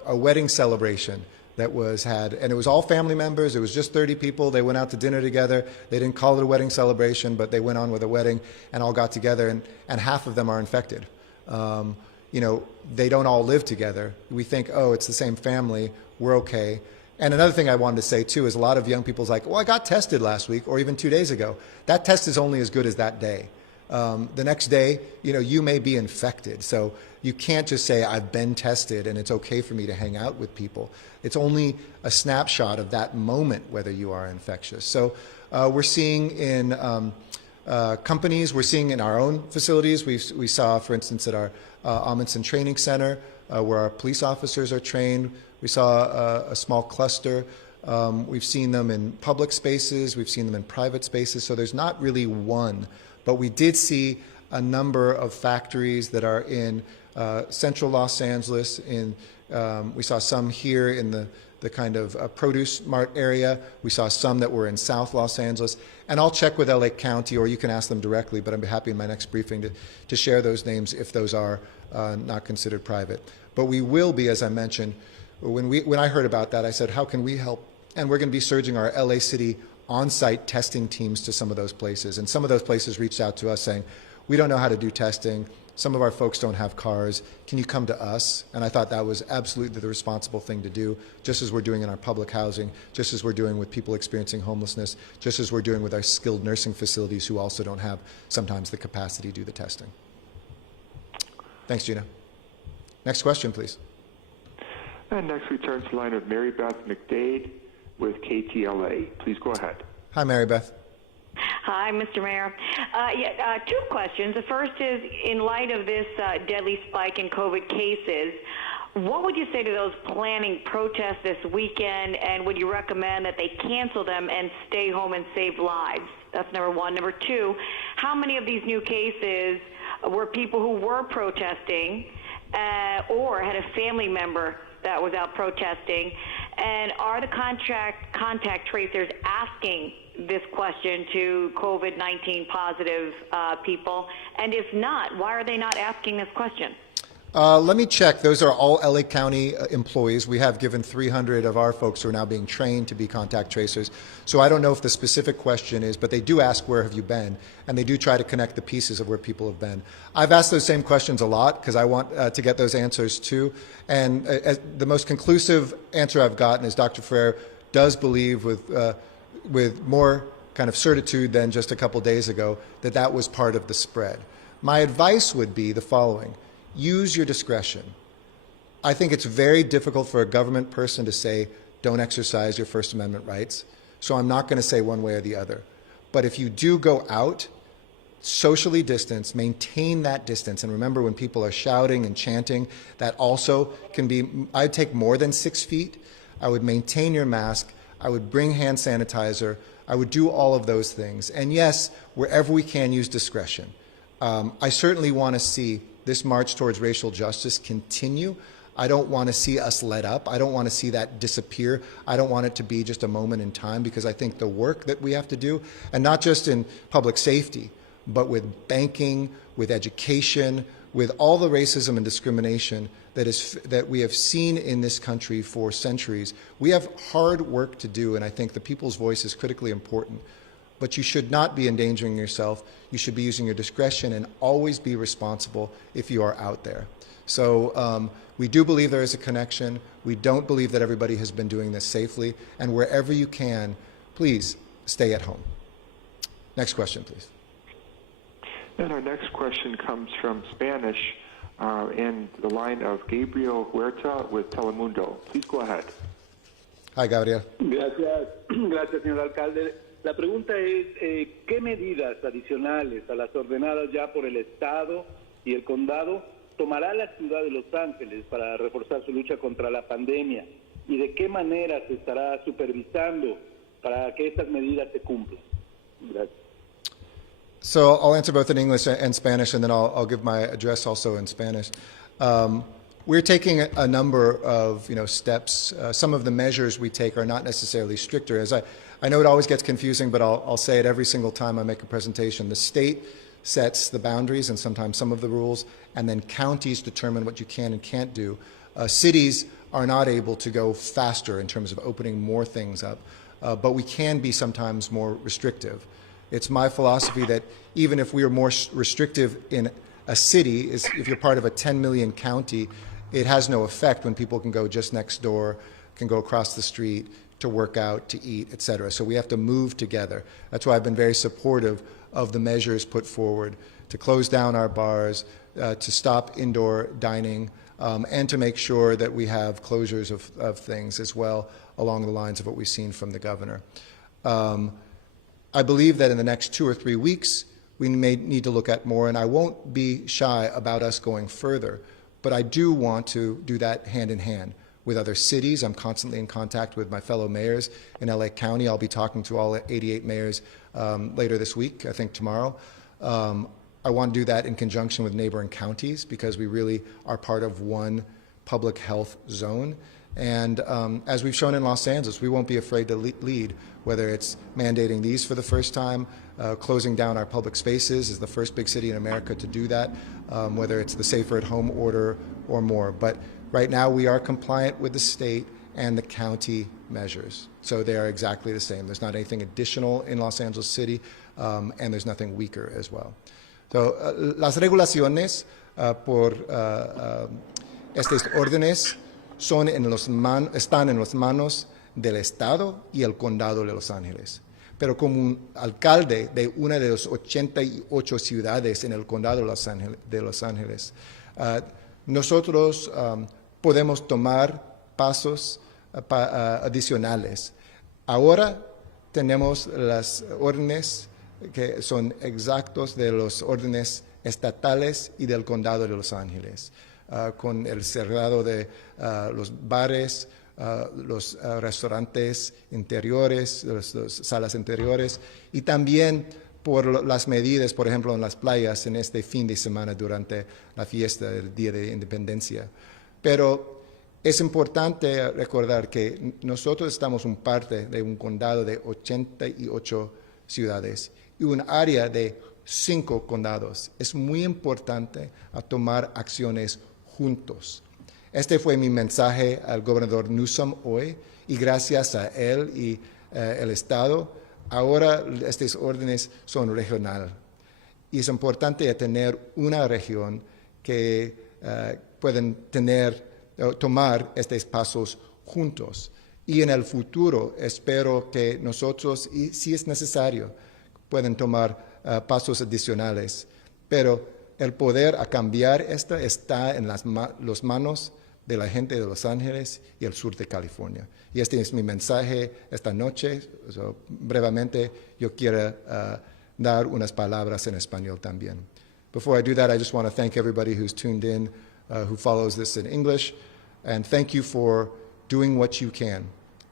wedding celebration that was had, and it was all family members. It was just 30 people. They went out to dinner together. They didn't call it a wedding celebration, but they went on with a wedding and all got together, and half of them are infected. You know, they don't all live together. We think, oh, it's the same family, we're okay. And another thing I wanted to say too is a lot of young people's like, well, I got tested last week or even 2 days ago. That test is only as good as that day. The next day, you know, you may be infected. So you can't just say, I've been tested and it's okay for me to hang out with people. It's only a snapshot of that moment whether you are infectious. So we're seeing in companies, we're seeing in our own facilities. We saw, for instance, at our Amundsen Training Center, where our police officers are trained, we saw a small cluster. We've seen them in public spaces. We've seen them in private spaces. So there's not really one. But we did see a number of factories that are in central Los Angeles. We saw some here in the kind of produce mart area. We saw some that were in South Los Angeles. And I'll check with LA County, or you can ask them directly, but I'd be happy in my next briefing to share those names if those are not considered private. But we will be, as I mentioned, when I heard about that, I said, how can we help? And we're going to be surging our LA City on-site testing teams to some of those places. And some of those places reached out to us saying, we don't know how to do testing. Some of our folks don't have cars. Can you come to us? And I thought that was absolutely the responsible thing to do, just as we're doing in our public housing, just as we're doing with people experiencing homelessness, just as we're doing with our skilled nursing facilities who also don't have sometimes the capacity to do the testing. Thanks, Gina. Next question, please. And next we turn to the line of Mary Beth McDade with KTLA. Please go ahead. Hi, Mary Beth. Hi, Mr. Mayor. Two questions. The first is, in light of this deadly spike in COVID cases, what would you say to those planning protests this weekend, and would you recommend that they cancel them and stay home and save lives? That's number one. Number two, how many of these new cases were people who were protesting or had a family member that was out protesting? And are the contact tracers asking this question to COVID-19 positive people? And if not, why are they not asking this question? Let me check. Those are all LA County employees. We have given 300 of our folks who are now being trained to be contact tracers. So I don't know if the specific question is, but they do ask, where have you been? And they do try to connect the pieces of where people have been. I've asked those same questions a lot because I want to get those answers too. And the most conclusive answer I've gotten is Dr. Ferrer does believe with more kind of certitude than just a couple days ago that that was part of the spread. My advice would be the following. Use your discretion. I think it's very difficult for a government person to say, don't exercise your First Amendment rights. So I'm not going to say one way or the other. But if you do go out, socially distance, maintain that distance. And remember, when people are shouting and chanting, that also can be, I'd take more than 6 feet. I would maintain your mask. I would bring hand sanitizer. I would do all of those things. And yes, wherever we can, use discretion. I certainly want to see this march towards racial justice continue. I don't want to see us let up. I don't want to see that disappear. I don't want it to be just a moment in time, because I think the work that we have to do, and not just in public safety, but with banking, with education, with all the racism and discrimination that we have seen in this country for centuries, we have hard work to do, and I think the people's voice is critically important. But you should not be endangering yourself. You should be using your discretion and always be responsible if you are out there. So we do believe there is a connection. We don't believe that everybody has been doing this safely. And wherever you can, please stay at home. Next question, please. And our next question comes from Spanish in the line of Gabriel Huerta with Telemundo. Please go ahead. Hi, Gabriel. Gracias, señor alcalde. La pregunta es, ¿qué medidas adicionales a las ordenadas ya por el Estado y el Condado tomará la ciudad de Los Ángeles para reforzar su lucha contra la pandemia? ¿Y de qué manera se estará supervisando para que estas medidas se cumplan? Gracias. So I'll answer both in English and Spanish, and then I'll give my address also in Spanish. We're taking a number of steps. Some of the measures we take are not necessarily stricter. As I know it always gets confusing, but I'll say it every single time I make a presentation. The state sets the boundaries and sometimes some of the rules, and then counties determine what you can and can't do. Cities are not able to go faster in terms of opening more things up, but we can be sometimes more restrictive. It's my philosophy that even if we are more restrictive in a city, if you're part of a 10 million county, it has no effect when people can go just next door, can go across the street to work out, to eat, etc. So we have to move together. That's why I've been very supportive of the measures put forward to close down our bars, to stop indoor dining, and to make sure that we have closures of things as well along the lines of what we've seen from the governor. I believe that in the next 2 or 3 weeks, we may need to look at more, and I won't be shy about us going further, but I do want to do that hand in hand with other cities. I'm constantly in contact with my fellow mayors in LA County. I'll be talking to all 88 mayors later this week, I think tomorrow. I want to do that in conjunction with neighboring counties because we really are part of one public health zone. And as we've shown in Los Angeles, we won't be afraid to lead, whether it's mandating these for the first time, closing down our public spaces is the first big city in America to do that, whether it's the Safer at Home order or more. But right now we are compliant with the state and the county measures. So they are exactly the same. There's not anything additional in Los Angeles City, and there's nothing weaker as well. So las regulaciones por estas órdenes están en las manos del Estado y el Condado de Los Ángeles. Pero como un alcalde de una de las 88 ciudades en el Condado de Los Ángeles, nosotros podemos tomar pasos adicionales. Ahora tenemos las órdenes que son exactos de los órdenes estatales y del Condado de Los Ángeles, con el cerrado de los bares, los restaurantes interiores, las salas interiores, y también por las medidas, por ejemplo, en las playas en este fin de semana durante la fiesta del Día de Independencia. Pero es importante recordar que nosotros estamos en parte de un condado de 88 ciudades y un área de 5 condados. Es muy importante tomar acciones juntos. Este fue mi mensaje al gobernador Newsom hoy, y gracias a él y el Estado, ahora estas órdenes son regionales. Y es importante tener una región que pueden tomar estos pasos juntos. Y en el futuro espero que nosotros, y si es necesario, pueden tomar pasos adicionales. Pero el poder a cambiar esto está en las manos de la gente de Los Ángeles y el sur de California. Y este es mi mensaje esta noche. Brevemente, yo quiero dar unas palabras en español también. Before I do that, I just want to thank everybody who's tuned in, who follows this in English, and thank you for doing what you can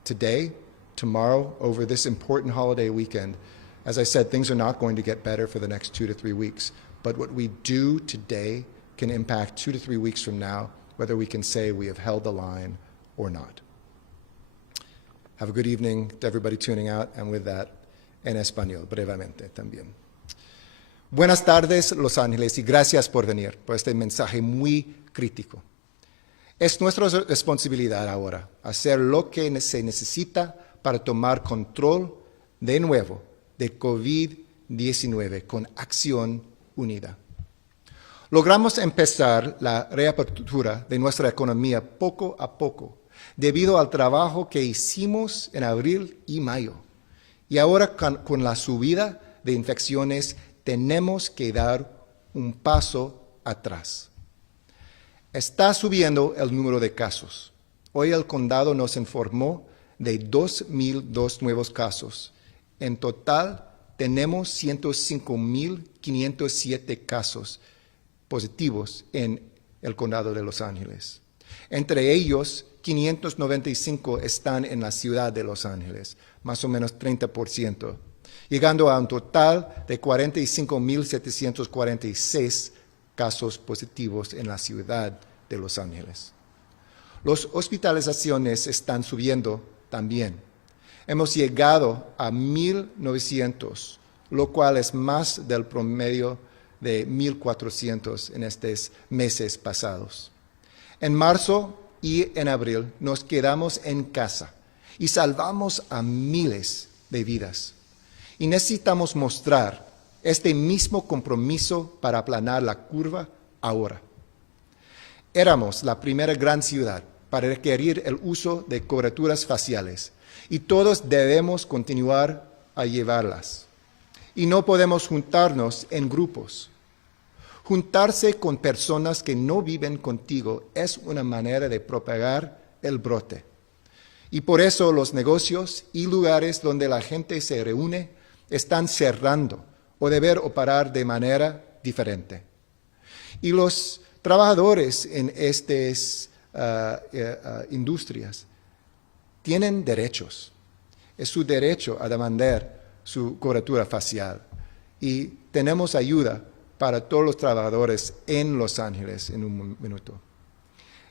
today, tomorrow, over this important holiday weekend. As I said, things are not going to get better for the next 2 to 3 weeks, but what we do today can impact 2 to 3 weeks from now, whether we can say we have held the line or not. Have a good evening to everybody tuning out, and with that, en español, brevemente también. Buenas tardes, Los Ángeles, y gracias por venir, por este mensaje muy crítico. Es nuestra responsabilidad ahora hacer lo que se necesita para tomar control de nuevo de COVID-19 con acción unida. Logramos empezar la reapertura de nuestra economía poco a poco, debido al trabajo que hicimos en abril y mayo. Y ahora con la subida de infecciones tenemos que dar un paso atrás. Está subiendo el número de casos. Hoy el condado nos informó de 2,002 nuevos casos. En total tenemos 105,507 casos positivos en el condado de Los Ángeles. Entre ellos, 595 están en la ciudad de Los Ángeles, más o menos 30%, llegando a un total de 45,746 casos positivos en la ciudad de Los Ángeles. Las hospitalizaciones están subiendo también. Hemos llegado a 1,900, lo cual es más del promedio de 1,400 en estos meses pasados. En marzo y en abril nos quedamos en casa y salvamos a miles de vidas. Y necesitamos mostrar este mismo compromiso para aplanar la curva ahora. Éramos la primera gran ciudad para requerir el uso de coberturas faciales y todos debemos continuar a llevarlas. Y no podemos juntarnos en grupos. Juntarse con personas que no viven contigo es una manera de propagar el brote. Y por eso los negocios y lugares donde la gente se reúne están cerrando o deber operar de manera diferente. Y los trabajadores en estas industrias tienen derechos. Es su derecho a demandar su cobertura facial. Y tenemos ayuda para todos los trabajadores en Los Ángeles en un minuto.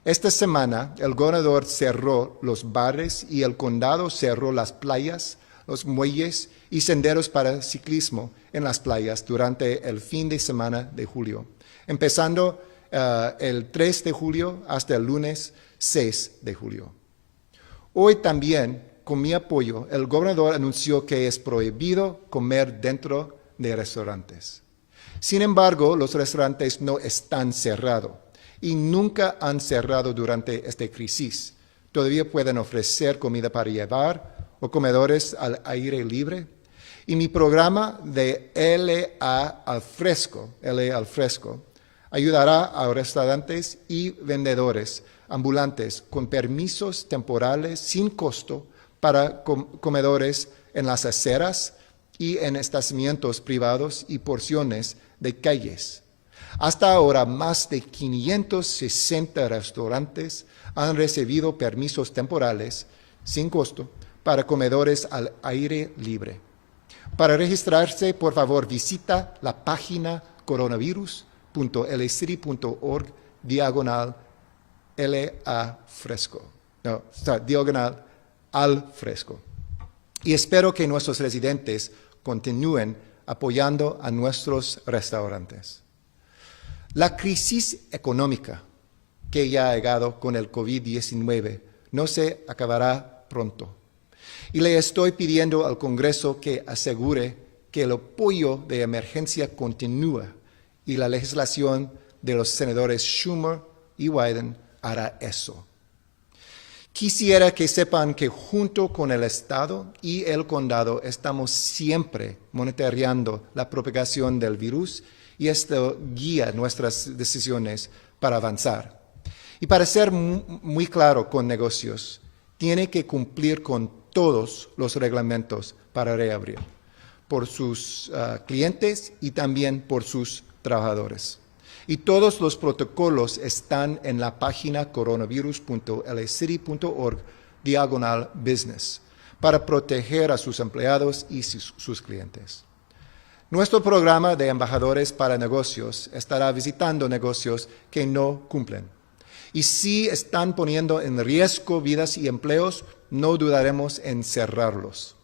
Esta semana el gobernador cerró los bares y el condado cerró las playas, los muelles y senderos para ciclismo en las playas durante el fin de semana de julio, empezando el 3 de julio hasta el lunes 6 de julio. Hoy también, con mi apoyo, el gobernador anunció que es prohibido comer dentro de restaurantes. Sin embargo, los restaurantes no están cerrados y nunca han cerrado durante esta crisis. Todavía pueden ofrecer comida para llevar o comedores al aire libre. Y mi programa de LA al Fresco ayudará a restaurantes y vendedores ambulantes con permisos temporales sin costo para comedores en las aceras y en estacionamientos privados y porciones de calles. Hasta ahora, más de 560 restaurantes han recibido permisos temporales sin costo para comedores al aire libre. Para registrarse, por favor, visita la página coronavirus.lacity.org/diagonal al fresco. Y espero que nuestros residentes continúen apoyando a nuestros restaurantes. La crisis económica que ya ha llegado con el COVID-19 no se acabará pronto. Y le estoy pidiendo al Congreso que asegure que el apoyo de emergencia continúa y la legislación de los senadores Schumer y Wyden hará eso. Quisiera que sepan que junto con el Estado y el condado estamos siempre monitoreando la propagación del virus y esto guía nuestras decisiones para avanzar. Y para ser muy claro con negocios, tiene que cumplir con todos los reglamentos para reabrir. por sus clientes y también por sus trabajadores. Y todos los protocolos están en la página coronavirus.lacity.org/business para proteger a sus empleados y sus clientes. Nuestro programa de embajadores para negocios estará visitando negocios que no cumplen. Y si están poniendo en riesgo vidas y empleos, no dudaremos en cerrarlos.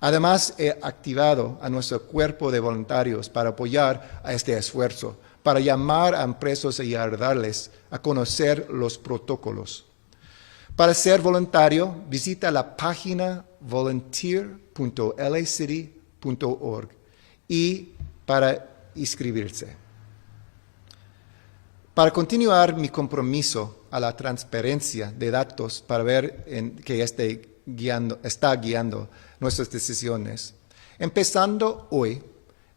Además, he activado a nuestro cuerpo de voluntarios para apoyar a este esfuerzo, para llamar a empresas y ayudarles a conocer los protocolos. Para ser voluntario, visita la página volunteer.lacity.org y para inscribirse. Para continuar mi compromiso a la transparencia de datos para ver que está guiando nuestras decisiones, empezando hoy,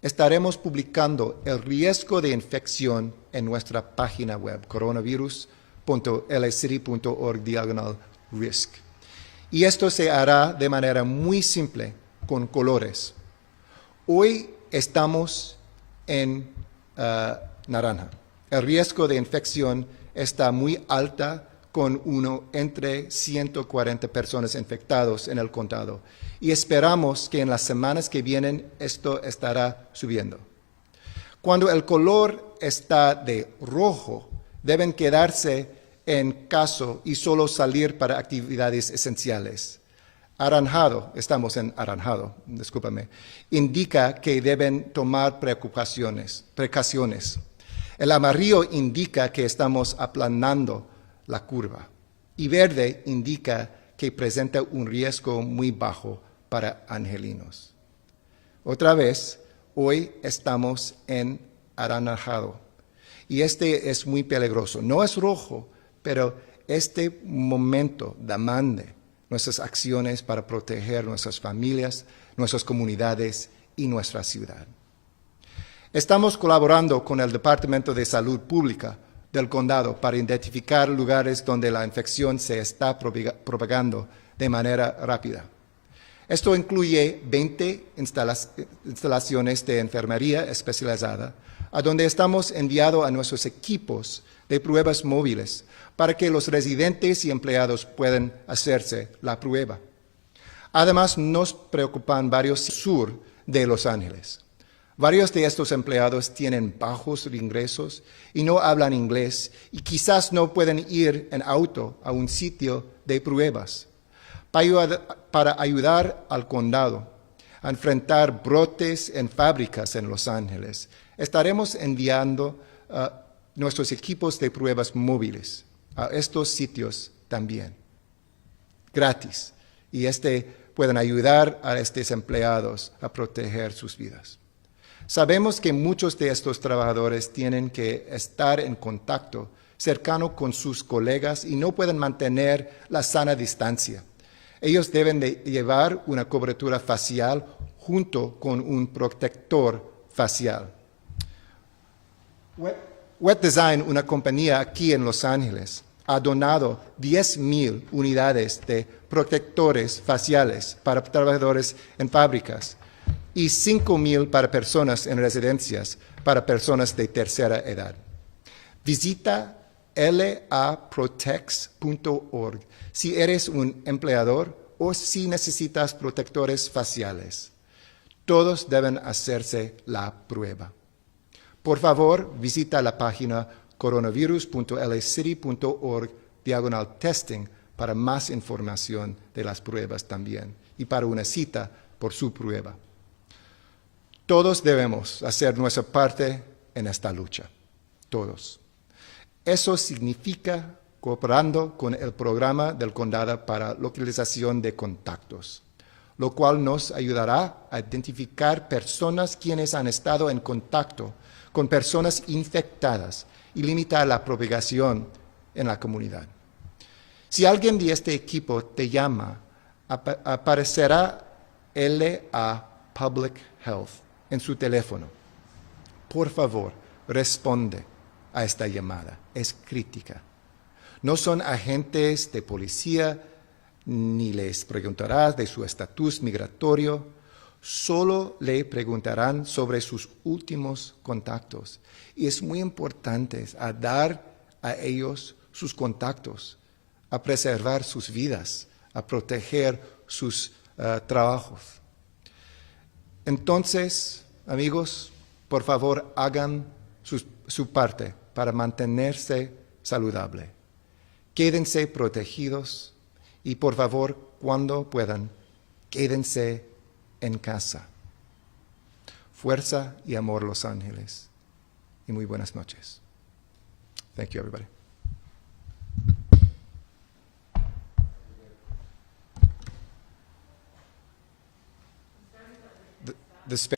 estaremos publicando el riesgo de infección en nuestra página web, coronavirus.lacity.org/risk. Y esto se hará de manera muy simple, con colores. Hoy estamos en naranja. El riesgo de infección está muy alta con entre 140 personas infectadas en el condado. Y esperamos que en las semanas que vienen esto estará subiendo. Cuando el color está de rojo, deben quedarse en casa y solo salir para actividades esenciales. Anaranjado, estamos en anaranjado, discúlpame, indica que deben tomar precauciones. El amarillo indica que estamos aplanando la curva. Y verde indica que presenta un riesgo muy bajo para angelinos. Otra vez, hoy estamos en anaranjado. Y este es muy peligroso. No es rojo, pero este momento demanda nuestras acciones para proteger nuestras familias, nuestras comunidades y nuestra ciudad. Estamos colaborando con el Departamento de Salud Pública del condado para identificar lugares donde la infección se está propagando de manera rápida. Esto incluye 20 instalaciones de enfermería especializada, a donde estamos enviando a nuestros equipos de pruebas móviles para que los residentes y empleados puedan hacerse la prueba. Además, nos preocupan varios sur de Los Ángeles. Varios de estos empleados tienen bajos ingresos y no hablan inglés y quizás no pueden ir en auto a un sitio de pruebas. Para ayudar al condado a enfrentar brotes en fábricas en Los Ángeles, estaremos enviando nuestros equipos de pruebas móviles a estos sitios también, gratis. Y pueden ayudar a estos empleados a proteger sus vidas. Sabemos que muchos de estos trabajadores tienen que estar en contacto cercano con sus colegas y no pueden mantener la sana distancia. Ellos deben de llevar una cobertura facial junto con un protector facial. Wet Design, una compañía aquí en Los Ángeles, ha donado 10,000 unidades de protectores faciales para trabajadores en fábricas y 5,000 para personas en residencias para personas de tercera edad. Visita laprotects.org si eres un empleador o si necesitas protectores faciales. Todos deben hacerse la prueba. Por favor, visita la página coronavirus.lacity.org/testing para más información de las pruebas también y para una cita por su prueba. Todos debemos hacer nuestra parte en esta lucha. Todos. Eso significa cooperando con el programa del condado para localización de contactos, lo cual nos ayudará a identificar personas quienes han estado en contacto con personas infectadas y limitar la propagación en la comunidad. Si alguien de este equipo te llama, aparecerá LA Public Health en su teléfono. Por favor, responde a esta llamada. Es crítica. No son agentes de policía, ni les preguntarás de su estatus migratorio. Solo le preguntarán sobre sus últimos contactos. Y es muy importante a dar a ellos sus contactos, a preservar sus vidas, a proteger sus trabajos. Entonces, amigos, por favor, hagan su parte para mantenerse saludable. Quédense protegidos y, por favor, cuando puedan, quédense en casa. Fuerza y amor, Los Ángeles. Y muy buenas noches. Thank you, everybody. The